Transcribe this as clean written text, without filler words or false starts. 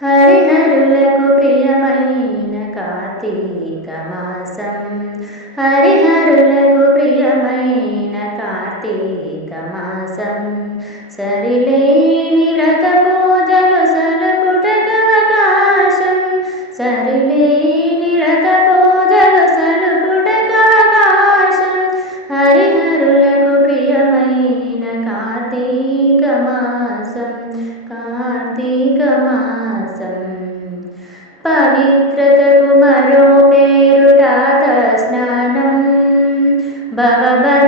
హరిహరులకు ప్రియమైన కార్తీక మాసం, హరిహరులకు ప్రియమైన కార్తీక మాసం, సరిలేని వ్రత పూజలు సలుపుటకవకాశం, సరిలేని వ్రత పూజలు సలుపుటకవకాశం, హరిహరులకు ప్రియమైన కార్తీక మాసం, కార్తీక మాసం. పవిత్రతకు మరో పేరు ప్రాతః స్నానం, భవబంధ